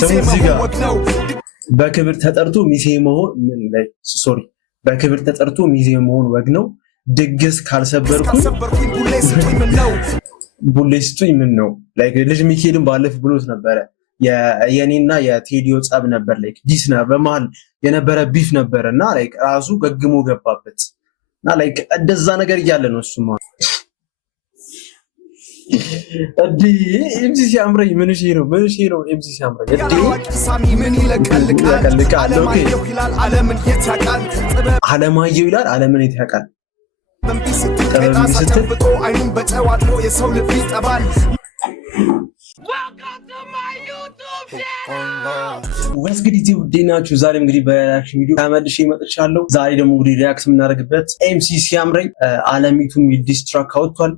ሚዜ መሆን በክብር ተጠርቶ ሚዜ መሆን በክብር ተጠርቶ ሚዜ መሆን ወግ ነው። ድግስ ካልሰበርኩኝ ቡሌ ስጡኝ ምን ነው። ላይክ ልጅ ሚካኤልን ባለፍ ብሎት ነበረ። የኔና የቴዲዮ ጸብ ነበር። ላይክ ዲስ ነው በመሃል የነበረ ቢፍ ነበር እና ላይክ ራሱ ገግሞ ገባበት እና ላይክ እንደዛ ነገር እያለ ነው እሱማ እዲ ኤምሲ ሲያምረኝ ምን እሺ ነው ኤምሲ ሲያምረኝ እዲ ሳሚ ምን ይለቀልቃል አለማየሁ ይላል ዓለምን ያውቃል ጠብቆ አይኑን በጨዋጥሮ የሰው ልብ ይጠባል። ወስግዲቲ ውዴናችሁ ዛሬም እንግዲህ በሪአክሽን ቪዲዮ ተመልሼ መጥቻለሁ። ዛሬ ደግሞ እንግዲህ ሪአክት የምናደርግበት ኤምሲ ሲያምረኝ አለሚቱ ሚል ዲስትራክ አውጥቷል።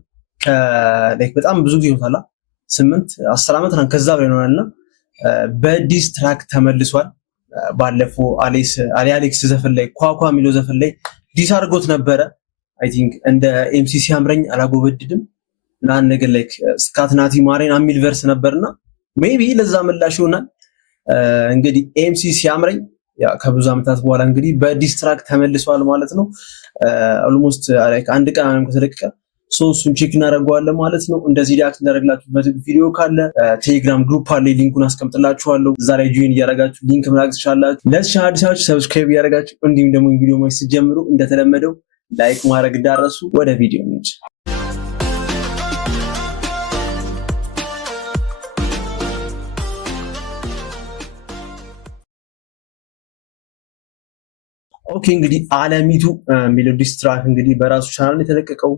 ላይክ በጣም ብዙ ጊዜ ሆኗል 8-10 ዓመት ነው ከዛ በላይ ነውና በዲስትራክ ተመልሷል። ባለፈው አሌክስ ዘፈን ላይ ኳኳ የሚለው ዘፈን ላይ ዲስ አድርጎት ነበረ። አይ ቲንክ እንደ ኤምሲ ሲያምረኝ አላጎበድድም እና ነገር ላይክ ስካትናቲ ማሬን አሚል ቨርስ ነበርና ሜቢ ለዛ ምላሽ ይሆናል። እንግዲህ ኤምሲ ሲያምረኝ ያ ከብዙ ዓመታት በኋላ እንግዲህ በዲስትራክ ተመልሷል ማለት ነው። ኦልሞስት ላይክ አንድ ቀን ከተለቀቀ ሶስቱን ቼክ እናደርገዋለን ማለት ነው። እንደዚህ ሪአክት እንዳደረግላችሁበት ቪዲዮ ካለ ቴሌግራም ግሩፕ አለ፣ ሊንኩን አስቀምጥላችኋለሁ። እዛ ላይ ጆይን እያደረጋችሁ ሊንክ መላክ ትችላላችሁ። ለቻናል አዲሳችሁ ሰብስክራይብ እያደረጋችሁ እንዲሁም ደግሞ ቪዲዮ ማየት ስትጀምሩ እንደተለመደው ላይክ ማድረግ እንዳረሱ። ወደ ቪዲዮ እንሂድ። ኦኬ እንግዲህ አለሚቱ የሚለው ዲስትራክ እንግዲህ በራሱ ቻናል የተለቀቀው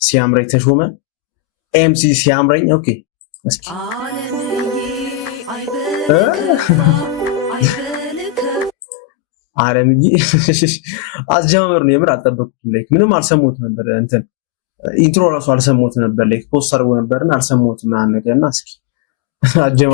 ሲያምረኝ ተሾመ ኤምሲ ሲያምረኝ። ኦኬ እስኪ አለምዬ አስጀማመር ነው የምር አልጠበቅኩትም። ላይክ ምንም አልሰማሁትም ነበር እንትን ኢንትሮ ራሱ አልሰማሁትም ነበር። ላይክ ፖስት አድርጎ ነበርና አልሰማሁትም ምናምን ነገርና እስኪ አጀማ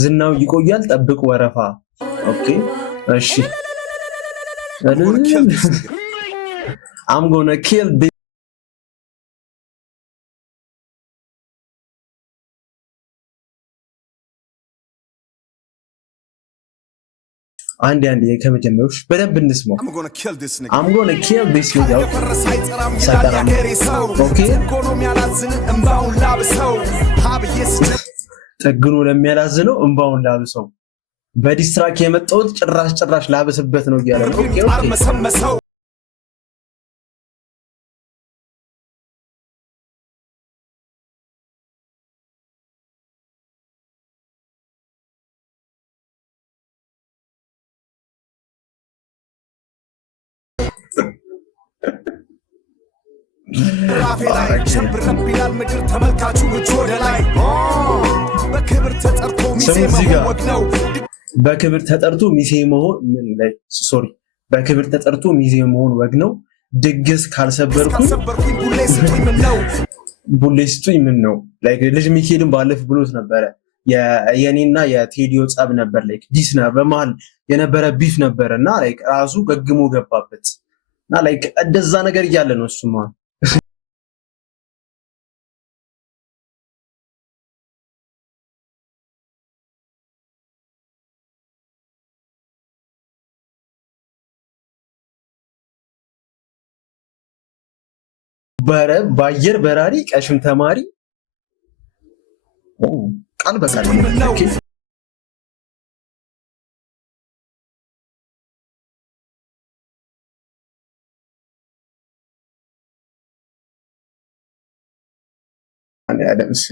ዝናው ይቆያል ጠብቅ ወረፋ። ኦኬ እሺ I'm gonna kill this አንዴ ከመጀመሪያው በደንብ እንስማው። I'm gonna kill this nigga ጠግኖ ለሚያላዝነው እንባውን ላብሰው በዲስትራክ የመጣው ጭራሽ ላብስበት ነው እያለ ነው። ኦኬ በክብር ተጠርቶ ሚዜ መሆን ወግ ነው። ድግስ ካልሰበርኩኝ ቡሌ ስጡኝ ምን ነው። ላይክ ልጅ ሚካኤልን ባለፍ ብሎት ነበረ። የኔና የቴዲዮ ጸብ ነበር። ላይክ ዲስ ነው በመሃል የነበረ ቢፍ ነበር እና ላይክ ራሱ ገግሞ ገባበት እና ላይክ እንደዛ ነገር እያለ ነው እሱማ በአየር በራሪ ቀሽም ተማሪ ቃል በቃል ኦኬ አዳምስ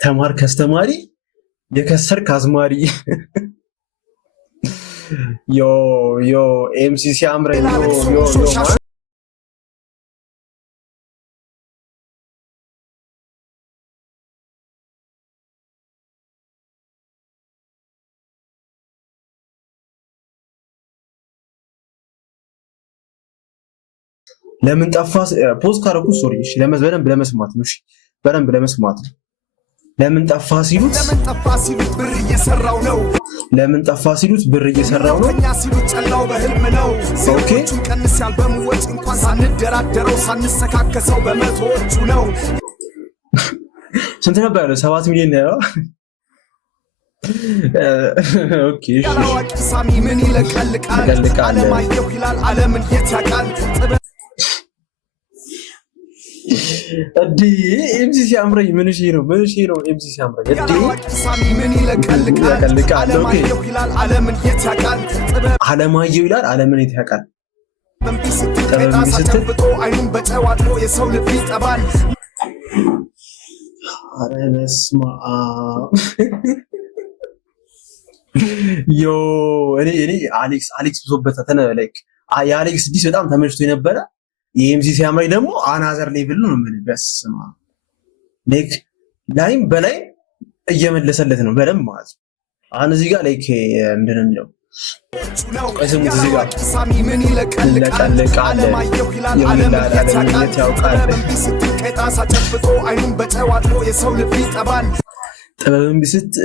ተማር ከስተማሪ የከሰር ካዝማሪ ዮ ኤምሲ ሲያምረኝ ዮ ለምን ጠፋ ፖስት ካረኩ ሶሪ እሺ በደንብ ለመስማት ነው። እሺ በደንብ ለመስማት ነው። ለምን ጠፋ ሲሉት ብር እየሰራው ነው። ለምን ጠፋ ሲሉት ብር እየሰራው ነው። ከኛ ሲሉት ጨላው በህልም ነው። ዜጎቹን ቀንስ ያልበሙ ወጪ እንኳን ሳንደራደረው ሳንሰካከሰው በመቶዎቹ ነው። ስንት ነበር ያለው? 7 ሚሊዮን ነው። ኦኬ ያላዋቂ ሳሚ ምን ይለቀልቃል? አለማየሁ ይላል ዓለምን የት ያውቃል? እዲ ኤምሲ ሲያምረኝ ምን እሺ ነው ኤምሲ ሲያምረኝ እዲ ሳሚ ምን ይለቀልቃል? አለማየሁ ይላል ዓለምን የት ያውቃል? አለማየሁ ይላል ዓለምን የት ያውቃል? ስትል አይኑን በጨዋጥሮ የሰው ልብ ይጠባል። ኧረ በስመ አብ ዮ እኔ አሌክስ ብሶበት ተነ ላይክ የአሌክስ ዲስ በጣም ተመችቶ የነበረ የኤምሲ ሲያምረኝ ደግሞ አናዘር ሌቭል ነው። ምን በስመ አብ ላይክ ላይም በላይ እየመለሰለት ነው በደንብ ማለት ነው። አሁን እዚህ ጋር ላይክ ምንድን ነው የሚለው ስሙት እዚህ ጋር ምን ይለቀልቃል? አለማየሁ ይላል ዓለምን የት ያውቃል? ቄጣሳ ጨብጦ አይኑን በጨዋጥሮ የሰው ልብ ይጠባል። ጥበብ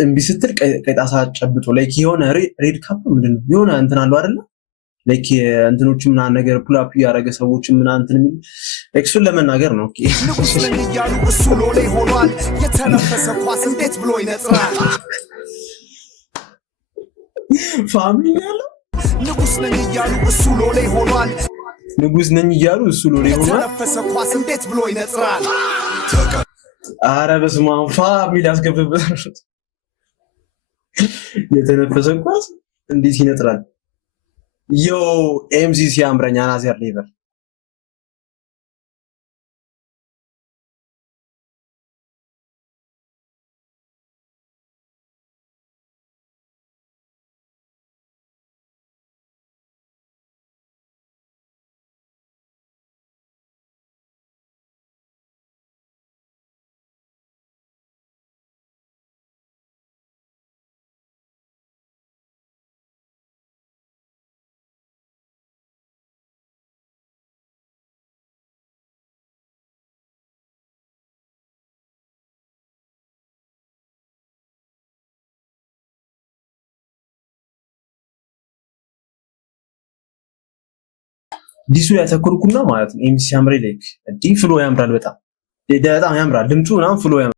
እምቢ ስትል ቄጣሳ ጨብጦ ላይክ የሆነ ሬድ ካፕ ምንድን ነው የሆነ እንትን አለው አይደለ? ላይክ እንትኖቹ ምናምን ነገር ፑላፕ ያደረገ ሰዎች ምናምን እንትን የሚል እሱን ለመናገር ነው። ኦኬ ንጉስ ነኝ እያሉ እሱ ሎሌ ሆኗል። የተነፈሰ ኳስ እንዴት ብሎ ይነጥራል? ፋሚሊ ያለው ንጉስ ነኝ እያሉ እሱ ሎሌ ሆኗል። ንጉስ ነኝ እያሉ እሱ ሎሌ ሆኗል። የተነፈሰ ኳስ እንዴት ብሎ ይነጥራል? ኧረ በስመ አብ ፋሚሊ ያስገብበት የተነፈሰ ኳስ እንዴት ይነጥራል? ዮ ኤምሲ ሲያምረኝ አናዘር ሌቭል ዲሱ ያተኩርኩና ማለት ነው። ኤምሲ ሲያምረኝ ላይክ ዲ ፍሎ ያምራል፣ በጣም ያምራል ድምፁ ምናምን ፍሎ ያምራል።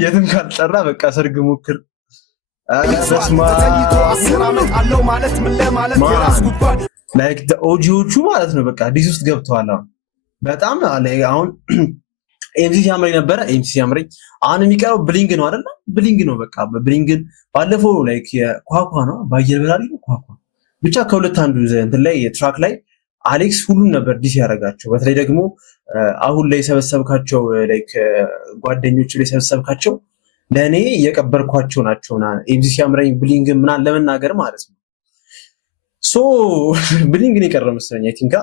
የትም ካልጠራ በቃ ሰርግ ሞክር። ተኝቶ 10 ዓመት አለው ማለት ምን ለማለት የራስ ጉድጓድ ላይክ ኦጂዎቹ ማለት ነው። በቃ ዲስ ውስጥ ገብተዋል። በጣም አሁን ኤምሲ ሲያምረኝ ነበረ። ኤምሲ ሲያምረኝ አሁን የሚቀረው ብሊንግ ነው አይደለ? ብሊንግ ነው በቃ ብሊንግን ባለፈው ላይክ የኳኳ ነው ባየር በራሪ ነው ኳኳ ብቻ ከሁለት አንዱ እንትን ላይ የትራክ ላይ አሌክስ ሁሉም ነበር ዲስ ያደረጋቸው። በተለይ ደግሞ አሁን ላይ የሰበሰብካቸው ላይክ ጓደኞቹ ላይ የሰበሰብካቸው ለእኔ የቀበርኳቸው ናቸው። ኤምሲ ሲያምረኝ ብሊንግ ምናምን ለመናገር ማለት ነው። ሶ ብሊንግን የቀረ መሰለኝ አይ ቲንክ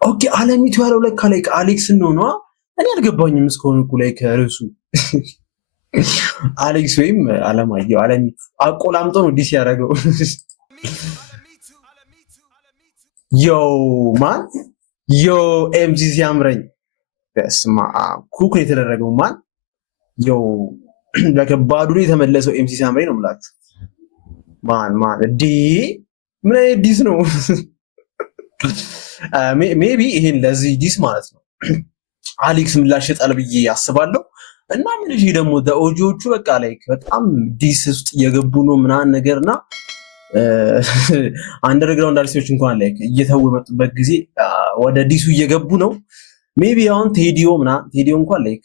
ኦኬ አለሚቱ ያለው ለካ ላይ አሌክስ ነው ነው። እኔ አልገባኝም እስከሆነ እኮ ላይ ከርሱ አሌክስ ወይም አለማየሁ አለሚቱ አቆላምጦ ነው ዲስ ያደረገው። ዮ ማን ዮ ኤምሲ ሲያምረኝ በስማ ኩክ ነው የተደረገው። ማን ዮ ለከባዱ ነው የተመለሰው። ኤምሲ ሲያምረኝ ነው የምላችሁ። ማን ዲ ምን አይነት ዲስ ነው? ሜቢ ይሄን ለዚህ ዲስ ማለት ነው አሌክስ ምላሽ ይጣል ብዬ አስባለሁ። እና ምን እሺ ደግሞ ኦጂዎቹ በቃ ላይክ በጣም ዲስ ውስጥ እየገቡ ነው ምናምን ነገርና አንደርግራውንድ አርቲስቶች እንኳን ላይክ እየተው የመጡበት ጊዜ ወደ ዲሱ እየገቡ ነው። ሜቢ አሁን ቴዲዮ እንኳን ላይክ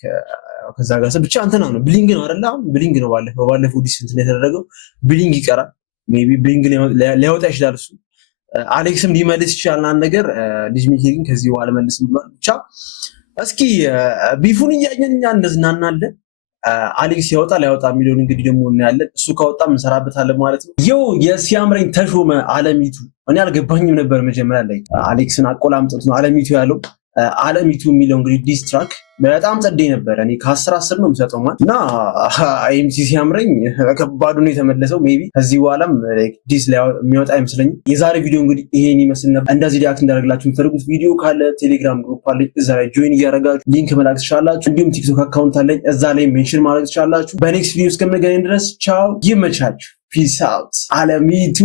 ከዛ ጋር ብቻ እንትና ነው ብሊንግ ነው አይደል? ብሊንግ ነው ባለፈው ዲስ እንትን የተደረገው ብሊንግ ይቀራል። ሜቢ ብሊንግ ሊያወጣ ይችላል እሱ። አሌክስም ሊመልስ ይችላል አንድ ነገር ልጅ ሚኪን ከዚህ በኋላ መልስም ብሏል። ብቻ እስኪ ቢፉን እያየን እኛ እንደዝናናለን። አሌክስ ያወጣ ላይወጣ የሚለውን እንግዲህ ደግሞ እናያለን። እሱ ካወጣ እንሰራበታለን ማለት ነው። ይው የሲያምረኝ ተሾመ አለሚቱ እኔ አልገባኝም ነበር መጀመሪያ ላይ አሌክስን አቆላምጦት ነው አለሚቱ ያለው። አለሚቱ የሚለው እንግዲህ ዲስ ትራክ በጣም ጸዴ ነበር። እኔ ከ10 ነው የምሰጠው ማለት እና ኤምሲ ሲያምረኝ ከባዱ ነው የተመለሰው። ሜቢ ከዚህ በኋላም ዲስ ላይ የሚወጣ አይመስለኝም። የዛሬ ቪዲዮ እንግዲህ ይሄን ይመስል ነበር። እንደዚህ ሪአክት እንዳደረግላችሁ የምትፈልጉት ቪዲዮ ካለ ቴሌግራም ግሩፕ አለኝ፣ እዛ ላይ ጆይን እያደረጋችሁ ሊንክ መላክ ትችላላችሁ። እንዲሁም ቲክቶክ አካውንት አለኝ፣ እዛ ላይ ሜንሽን ማድረግ ትችላላችሁ። በኔክስት ቪዲዮ እስከምንገናኝ ድረስ ቻው፣ ይመቻችሁ። ፒስ አውት አለሚቱ